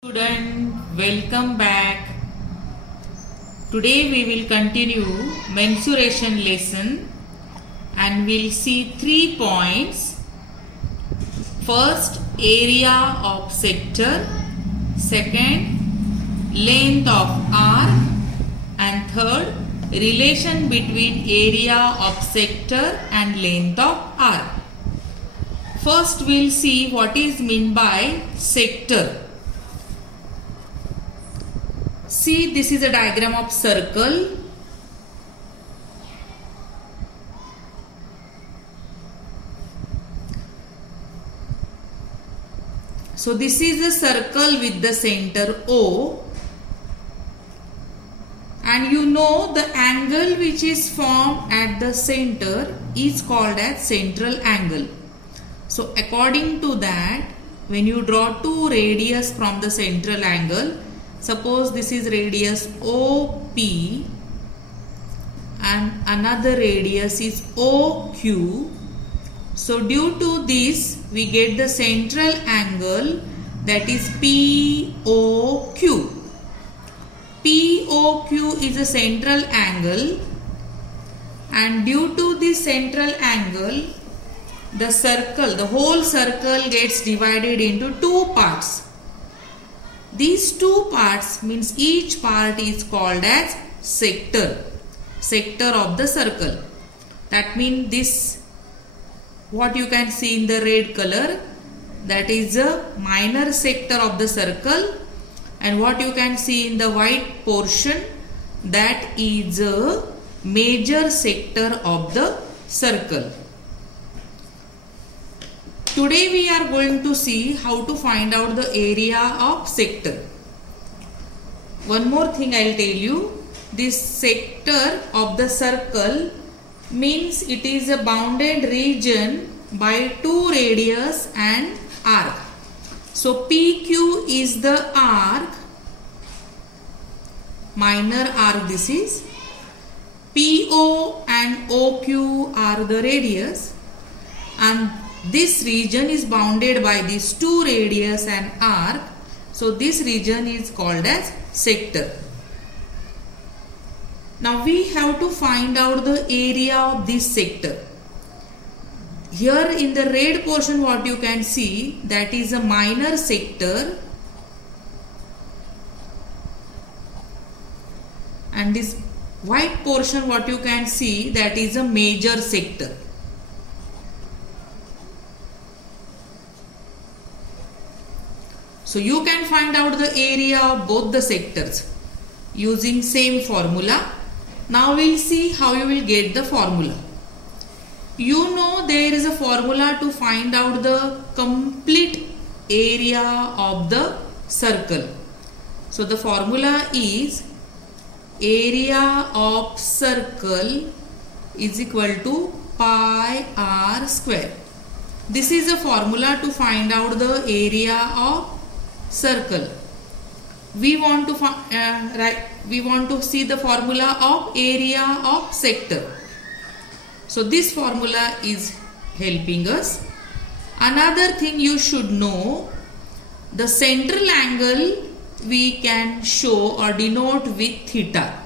Student, welcome back. Today we will continue mensuration lesson and we'll see 3 points. First, area of sector. Second, length of arc. And third, relation between area of sector and length of arc. First, we'll see what is meant by sector. See, this is a diagram of circle. So this is a circle with the center O, and you know the angle which is formed at the center is called as central angle. So according to that, when you draw two radius from the central angle, suppose this is radius OP and another radius is OQ. So due to this we get the central angle, that is POQ. POQ is a central angle, and due to this central angle the whole circle gets divided into two parts. These two parts means each part is called as sector of the circle. That means this, what you can see in the red color, that is a minor sector of the circle, and what you can see in the white portion, that is a major sector of the circle. Today we are going to see how to find out the area of sector. One more thing I will tell you, this sector of the circle means it is a bounded region by two radius and arc. So PQ is the arc, minor arc this is, PO and OQ are the radius, and this region is bounded by these two radius and arc. So this region is called as sector. Now we have to find out the area of this sector. Here in the red portion what you can see, that is a minor sector, and this white portion what you can see, that is a major sector. So you can find out the area of both the sectors using same formula. Now we'll see how you will get the formula. You know there is a formula to find out the complete area of the circle. So the formula is area of circle is equal to pi r square. This is a formula to find out the area of circle. We want to see the formula of area of sector. So this formula is helping us. Another thing you should know, the central angle we can show or denote with theta.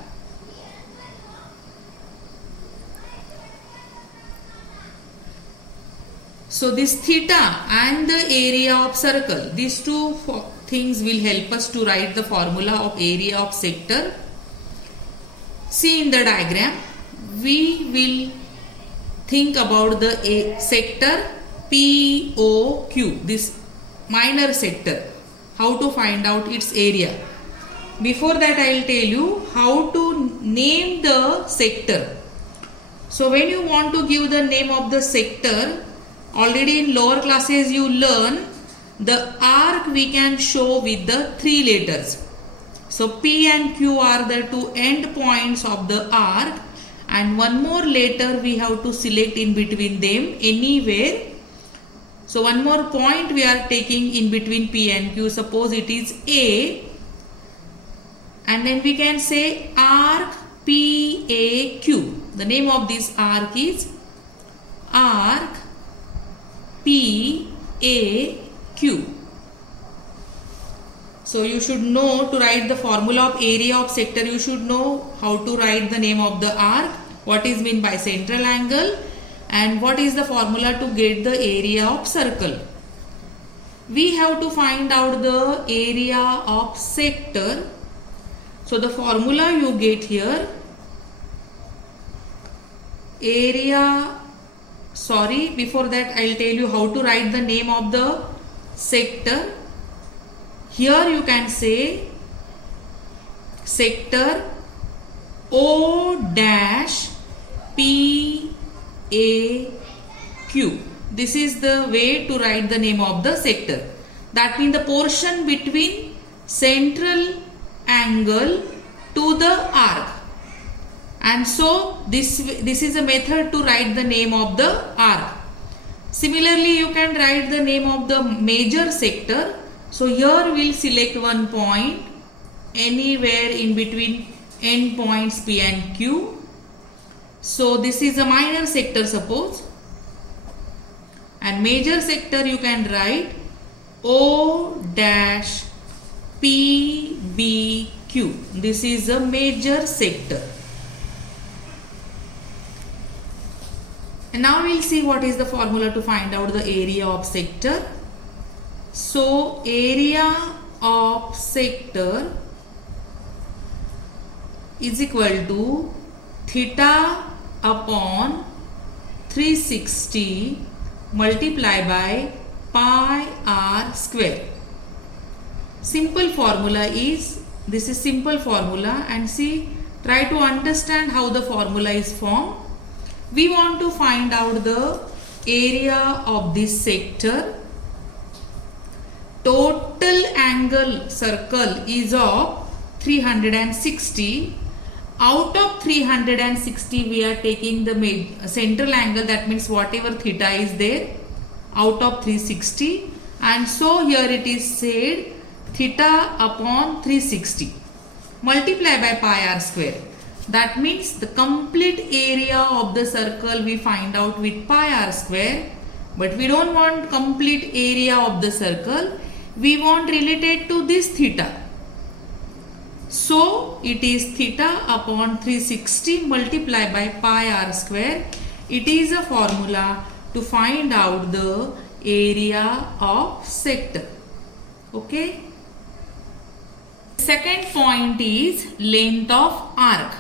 So this theta and the area of circle, these two things will help us to write the formula of area of sector. See in the diagram, we will think about the sector POQ, this minor sector, how to find out its area. Before that I will tell you how to name the sector. So when you want to give the name of the sector, already in lower classes you learn the arc we can show with the three letters. So P and Q are the two end points of the arc, and one more letter we have to select in between them anywhere. So one more point we are taking in between P and Q. Suppose it is A, and then we can say arc PAQ. The name of this arc is arc PAQ. So you should know to write the formula of area of sector. You should know how to write the name of the arc, what is meant by central angle, and what is the formula to get the area of circle. We have to find out the area of sector. So the formula you get here, before that I'll tell you how to write the name of the sector. Here you can say sector O dash P A Q. This is the way to write the name of the sector. That means the portion between central angle to the arc. And so this is a method to write the name of the arc. Similarly, you can write the name of the major sector. So here we'll select one point anywhere in between end points P and Q. So this is a minor sector, suppose. And major sector you can write O dash P B Q. This is a major sector. And now we'll see what is the formula to find out the area of sector. So area of sector is equal to theta upon 360 multiplied by pi r square. Simple formula is, this is simple formula, and see, try to understand how the formula is formed. We want to find out the area of this sector. Total angle circle is of 360. Out of 360 we are taking the central angle, that means whatever theta is there out of 360, and so here it is said theta upon 360 multiplied by pi r square. That means the complete area of the circle we find out with pi r square, but we don't want complete area of the circle, we want related to this theta. So it is theta upon 360 multiplied by pi r square. It is a formula to find out the area of sector. Okay. Second point is length of arc.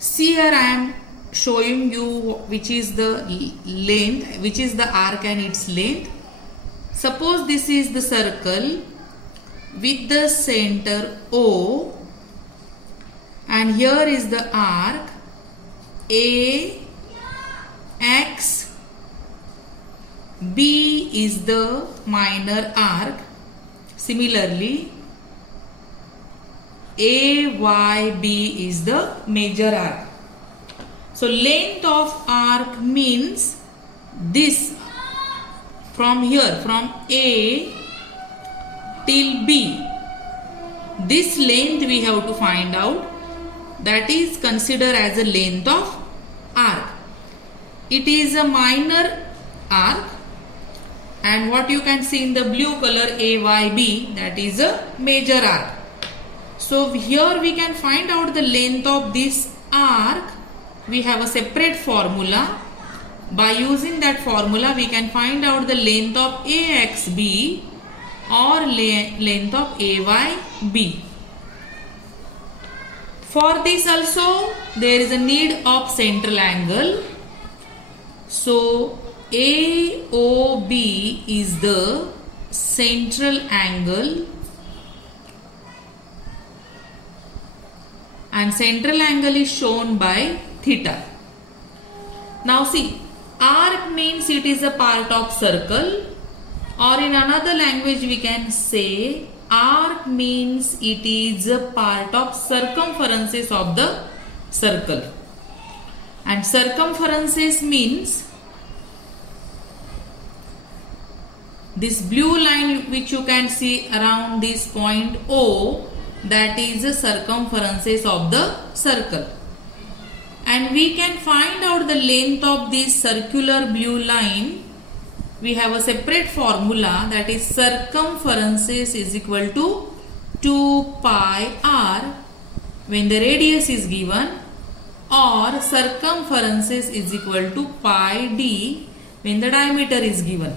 See, here I am showing you which is the length, which is the arc and its length. Suppose this is the circle with the center O, and here is the arc A, X, B is the minor arc. Similarly, AYB is the major arc. So length of arc means this, from here, from A till B. This length we have to find out. That is considered as a length of arc. It is a minor arc, and what you can see in the blue color AYB, that is a major arc. So here we can find out the length of this arc. We have a separate formula. By using that formula we can find out the length of AXB or length of AYB. For this also there is a need of central angle. So AOB is the central angle, and central angle is shown by theta. Now see, arc means it is a part of circle, or in another language we can say arc means it is a part of circumferences of the circle. And circumferences means this blue line which you can see around this point O, that is the circumferences of the circle. And we can find out the length of this circular blue line. We have a separate formula, that is circumferences is equal to 2 pi r when the radius is given, or circumferences is equal to pi d when the diameter is given.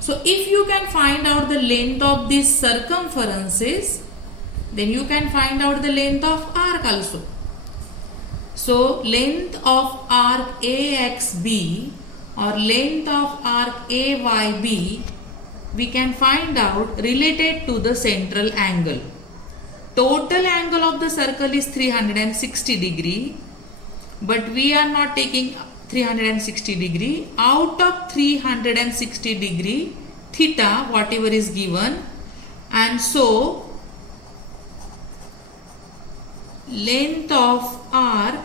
So if you can find out the length of these circumferences, then you can find out the length of arc also. So length of arc AXB or length of arc AYB we can find out related to the central angle. Total angle of the circle is 360 degree, but we are not taking 360 degree. Out of 360 degree, theta whatever is given, and so length of arc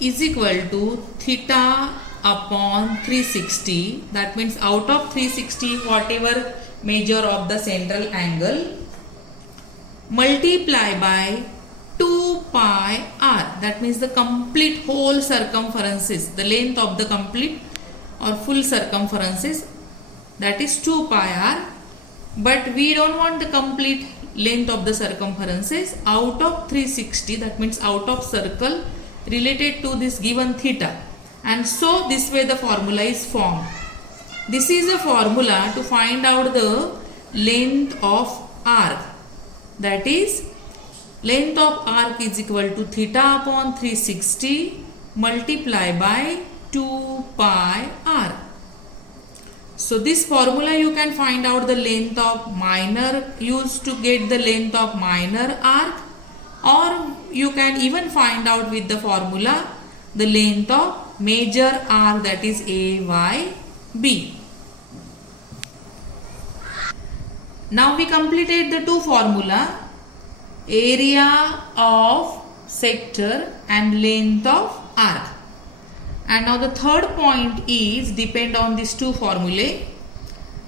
is equal to theta upon 360. That means out of 360 whatever measure of the central angle, multiply by 2 pi r. That means the complete whole circumferences, the length of the complete or full circumferences, that is 2 pi r. But we don't want the complete length of the circumferences. Out of 360, that means out of circle related to this given theta, and so this way the formula is formed. This is a formula to find out the length of arc, that is length of arc is equal to theta upon 360 multiply by 2 pi r. So this formula you can find out the length of minor, used to get the length of minor arc, or you can even find out with the formula the length of major arc, that is AYB. Now we completed the two formula, area of sector and length of arc. And now the third point is depend on these two formulae,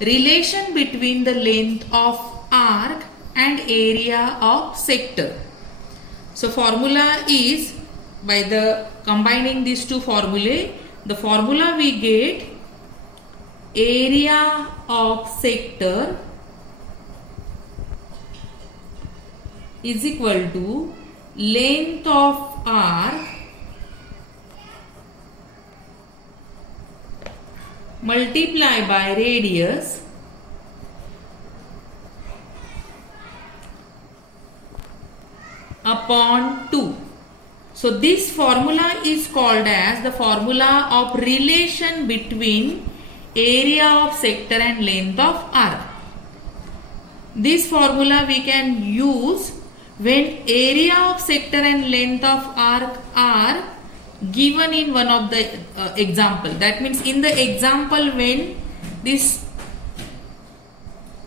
relation between the length of arc and area of sector. So formula is, by the combining these two formulae, the formula we get area of sector is equal to length of arc multiply by radius upon 2. So this formula is called as the formula of relation between area of sector and length of arc. This formula we can use when area of sector and length of arc are given in one of the example. That means in the example when this,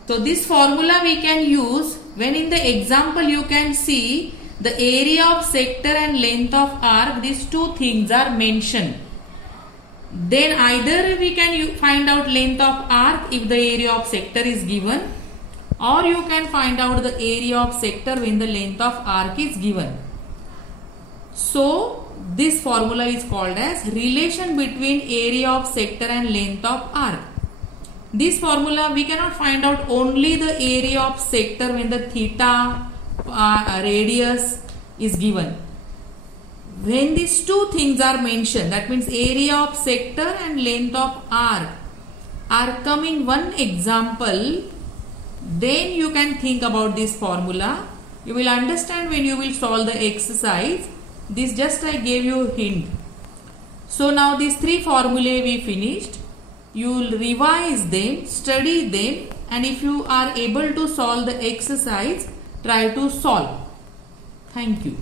so this formula we can use when in the example you can see the area of sector and length of arc, these two things are mentioned. Then either we can find out length of arc if the area of sector is given, or you can find out the area of sector when the length of arc is given. So this formula is called as relation between area of sector and length of arc. This formula we cannot find out only the area of sector when the theta radius is given. When these two things are mentioned, that means area of sector and length of arc are coming one example, then you can think about this formula. You will understand when you will solve the exercise. This just I gave you a hint. So now these three formulae we finished. You will revise them, study them, and if you are able to solve the exercise, try to solve. Thank you.